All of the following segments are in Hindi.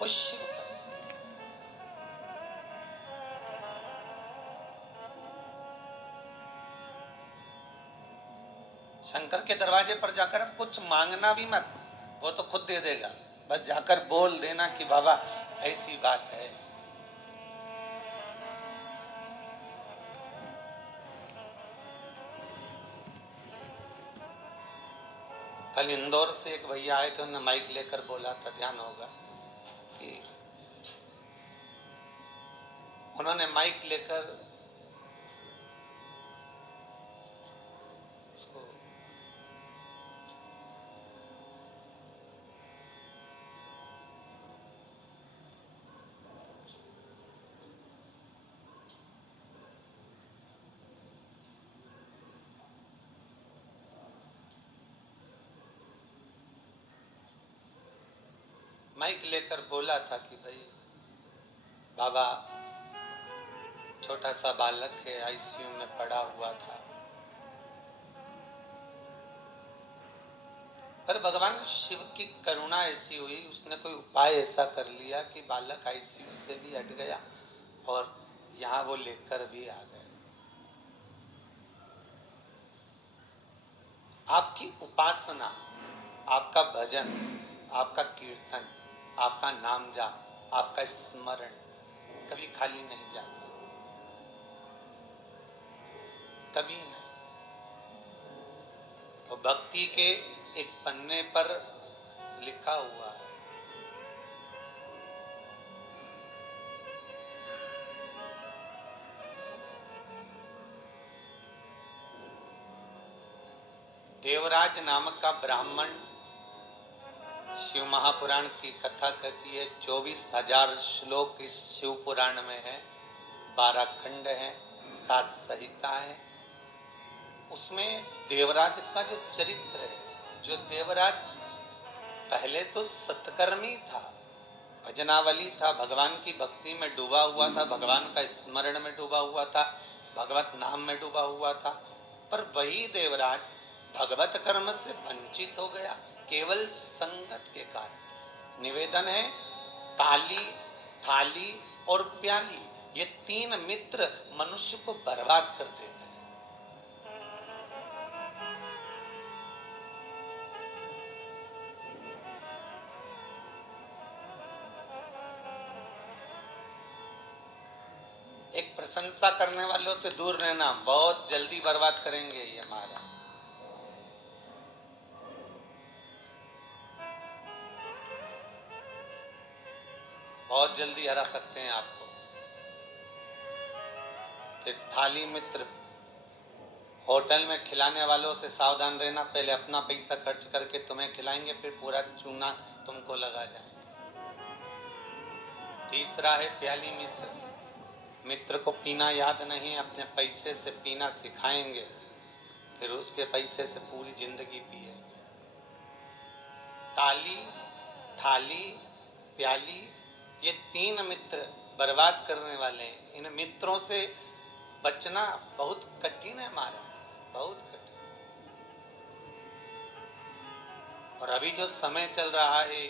वो शिव कर सकते। शंकर के दरवाजे पर जाकर अब कुछ मांगना भी मत, वो तो खुद दे देगा। बस जाकर बोल देना कि बाबा ऐसी बात है। कल इंदौर से एक भैया आए थे, उन्होंने माइक लेकर बोला था, ध्यान होगा कि उन्होंने माइक लेकर उसको माइक लेकर बोला था कि भाई बाबा छोटा सा बालक है, आईसीयू में पड़ा हुआ था, पर भगवान शिव की करुणा ऐसी हुई, उसने कोई उपाय ऐसा कर लिया कि बालक आईसीयू से भी हट गया और यहाँ वो लेकर भी आ गए। आपकी उपासना, आपका भजन, आपका कीर्तन, आपका नाम जाप, आपका स्मरण कभी खाली नहीं जाता, कभी नहीं। तो भक्ति के एक पन्ने पर लिखा हुआ है, देवराज नामक का ब्राह्मण शिव महापुराण की कथा कहती है। 24,000 श्लोक इस शिव पुराण में है, 12 खंड हैं, 7 संहिता है। उसमें देवराज का जो चरित्र है, जो देवराज पहले तो सत्कर्मी था, भजनावली था, भगवान की भक्ति में डूबा हुआ था, भगवान का स्मरण में डूबा हुआ था, भगवत नाम में डूबा हुआ था, पर वही देवराज भगवत कर्म से वंचित हो गया केवल संगत के कारण। निवेदन है, ताली, थाली और प्याली, ये 3 मित्र मनुष्य को बर्बाद कर देते हैं। एक प्रशंसा करने वालों से दूर रहना, बहुत जल्दी बर्बाद करेंगे ये महाराज। बहुत जल्दी हरा सकते हैं आपको। फिर थाली मित्र, होटल में खिलाने वालों से सावधान रहना, पहले अपना पैसा खर्च करके तुम्हें खिलाएंगे, फिर पूरा चूना तुमको लगा जाएगा। तीसरा है प्याली मित्र, मित्र को पीना याद नहीं, अपने पैसे से पीना सिखाएंगे, फिर उसके पैसे से पूरी जिंदगी पिएंगे। ताली, थाली, प्याली, ये 3 मित्र बर्बाद करने वाले हैं। इन मित्रों से बचना बहुत कठिन है महाराज, बहुत कठिन। और अभी जो समय चल रहा है,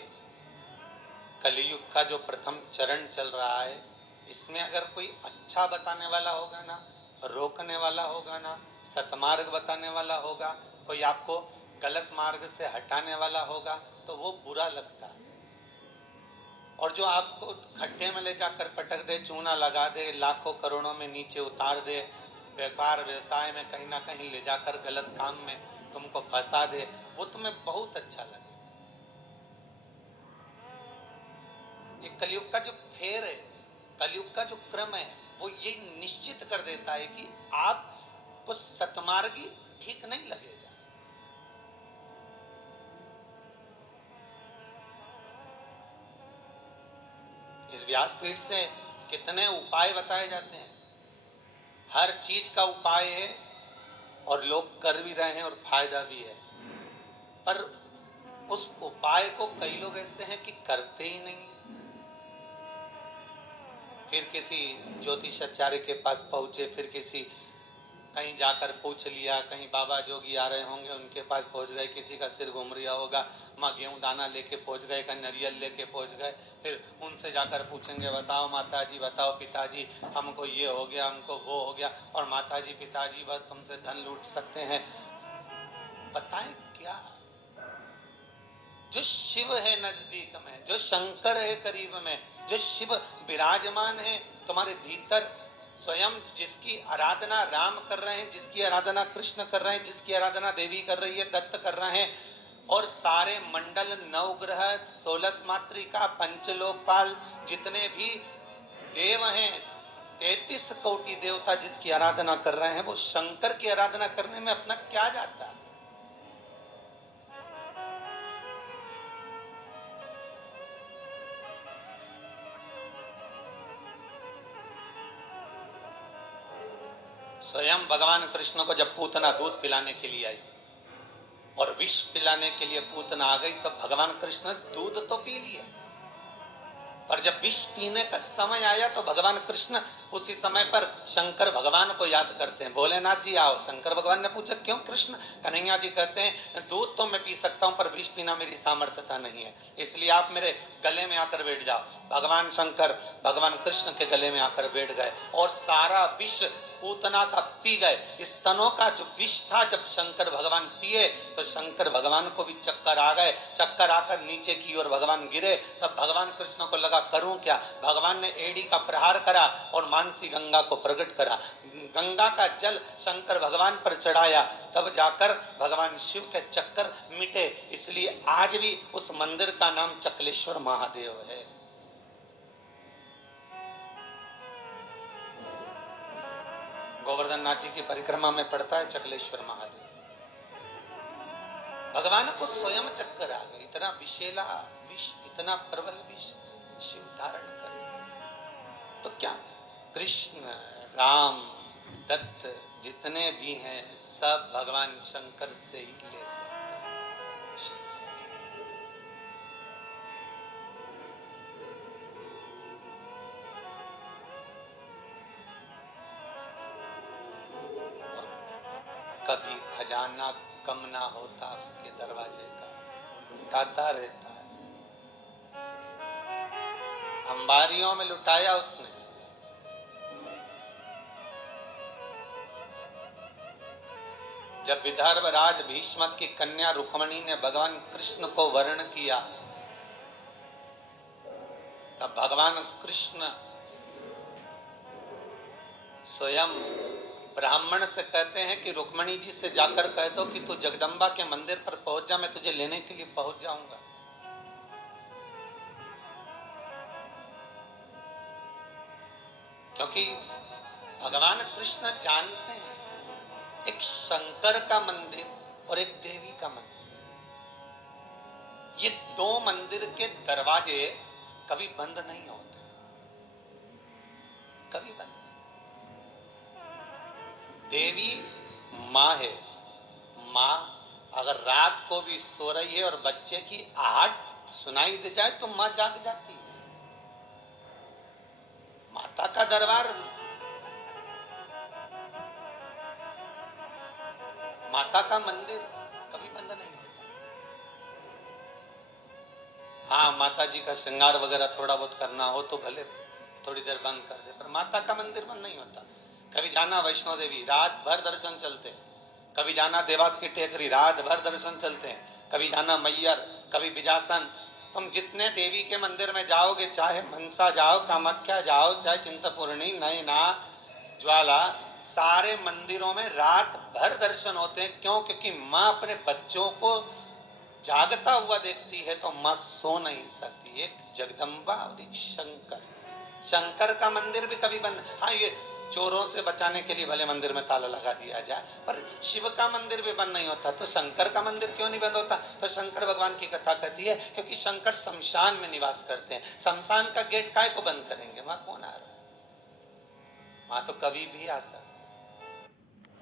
कलयुग का जो प्रथम चरण चल रहा है, इसमें अगर कोई अच्छा बताने वाला होगा ना, रोकने वाला होगा ना, सतमार्ग बताने वाला होगा, कोई आपको गलत मार्ग से हटाने वाला होगा, तो वो बुरा लगता है। और जो आपको खड्डे में ले जाकर पटक दे, चूना लगा दे, लाखों करोड़ों में नीचे उतार दे, व्यापार व्यवसाय में कहीं ना कहीं ले जाकर गलत काम में तुमको फंसा दे, वो तुम्हें बहुत अच्छा लगे। ये कलयुग का जो फेर है, कलयुग का जो क्रम है, वो ये निश्चित कर देता है कि आपको सतमार्गी ठीक नहीं लगेगा। इस व्यासपीठ से कितने उपाय बताए जाते हैं, हर चीज का उपाय है और लोग कर भी रहे हैं और फायदा भी है, पर उस उपाय को कई लोग ऐसे हैं कि करते ही नहीं है। फिर किसी ज्योतिषाचार्य के पास पहुंचे, फिर किसी कहीं जाकर पूछ लिया, कहीं बाबा जोगी आ रहे होंगे उनके पास पहुंच गए, किसी का सिर घूम रहा होगा, माँ गेहूँ दाना लेके पहुंच गए, कहीं नारियल लेके पहुंच गए, फिर उनसे जाकर पूछेंगे बताओ माता जी, बताओ पिताजी, हमको ये हो गया, हमको वो हो गया, और माता जी पिताजी बस तुमसे धन लूट सकते हैं। बताएं क्या? जो शिव है नजदीक में, जो शंकर है करीब में, जो शिव विराजमान है तुम्हारे भीतर, स्वयं जिसकी आराधना राम कर रहे हैं, जिसकी आराधना कृष्ण कर रहे हैं, जिसकी आराधना देवी कर रही है, दत्त कर रहे हैं, और सारे मंडल, नवग्रह, 16 मातृका, पंचलोकपाल, जितने भी देव हैं, 33 कोटि देवता जिसकी आराधना कर रहे हैं, वो शंकर की आराधना करने में अपना क्या जाता है? स्वयं भगवान कृष्ण को जब पूतना दूध पिलाने के लिए आई और विष पिलाने के लिए पूतना आ गई, तब भगवान कृष्ण दूध तो पी लिया, पर जब विष पीने का समय आया तो भगवान कृष्ण उसी समय पर शंकर भगवान को याद करते हैं। भोलेनाथ जी आओ। शंकर भगवान ने पूछा क्यों कृष्ण? कन्हैया जी कहते हैं दूध तो मैं पी सकता हूं, पर विष पीना मेरी सामर्थ्यता नहीं है, इसलिए आप मेरे गले में आकर बैठ जाओ। भगवान शंकर भगवान कृष्ण के गले में आकर बैठ गए और सारा विष पूतना का पी गए। स्तनों का जो विष था जब शंकर भगवान पिए तो शंकर भगवान को भी चक्कर आ गए। चक्कर आकर नीचे की ओर भगवान गिरे। तब भगवान कृष्ण को लगा करूं क्या? भगवान ने एड़ी का प्रहार करा और मानसी गंगा को प्रकट करा। गंगा का जल शंकर भगवान पर चढ़ाया, तब जाकर भगवान शिव के चक्कर मिटे। इसलिए आज भी उस मंदिर का नाम चकलेश्वर महादेव है। गोवर्धन नाथ जी की परिक्रमा में पड़ता है चकलेश्वर महादेव। भगवान को स्वयं चक्कर आ गए। इतना विषैला विष, इतना प्रबल विष शिव धारण करे तो क्या? कृष्ण, राम, दत्त जितने भी हैं सब भगवान शंकर से ही ले सकते हैं, शिव से। कभी खजाना कम ना होता उसके दरवाजे का, वो लुटाता रहता है। अंबारियों में लुटाया उसने। जब विदर्भ राज भीष्मक की कन्या रुक्मणी ने भगवान कृष्ण को वर्ण किया, तब भगवान कृष्ण स्वयं ब्राह्मण से कहते हैं कि रुक्मणी जी से जाकर कह दो कि तू जगदम्बा के मंदिर पर पहुंच जा, मैं तुझे लेने के लिए पहुंच जाऊंगा। क्योंकि भगवान कृष्ण जानते हैं एक शंकर का मंदिर और एक देवी का मंदिर, ये दो मंदिर के दरवाजे कभी बंद नहीं होते, कभी बंद नहीं। देवी माँ है। माँ अगर रात को भी सो रही है और बच्चे की आहट सुनाई दे जाए तो माँ जाग जाती है। माता का दरबार, माता का मंदिर कभी बंद नहीं होता। हाँ, माता जी का श्रृंगार वगैरह थोड़ा बहुत करना हो तो भले थोड़ी देर बंद कर दे, पर माता का मंदिर बंद नहीं होता। कभी जाना वैष्णो देवी, रात भर दर्शन चलते हैं। कभी जाना देवास की टेकरी, रात भर दर्शन चलते हैं। कभी जाना मैयर, कभी बिजासन। तुम जितने देवी के मंदिर में जाओगे, चाहे मनसा जाओ, कामाख्या जाओ, चाहे चिंतपूर्णी, नैना, ज्वाला, सारे मंदिरों में रात भर दर्शन होते हैं। क्यों? क्योंकि माँ अपने बच्चों को जागता हुआ देखती है तो माँ सो नहीं सकती। एक जगदम्बा और एक शंकर। शंकर का मंदिर भी कभी बंद, हाँ ये चोरों से बचाने के लिए भले मंदिर में ताला लगा दिया जाए, पर शिव का मंदिर भी बंद नहीं होता। तो शंकर का मंदिर क्यों नहीं बंद होता? तो शंकर भगवान की कथा कहती है क्योंकि शंकर शमशान में निवास करते हैं। शमशान का गेट काय को बंद करेंगे? वहां कौन आ रहा है? वहां तो कभी भी आ सकता।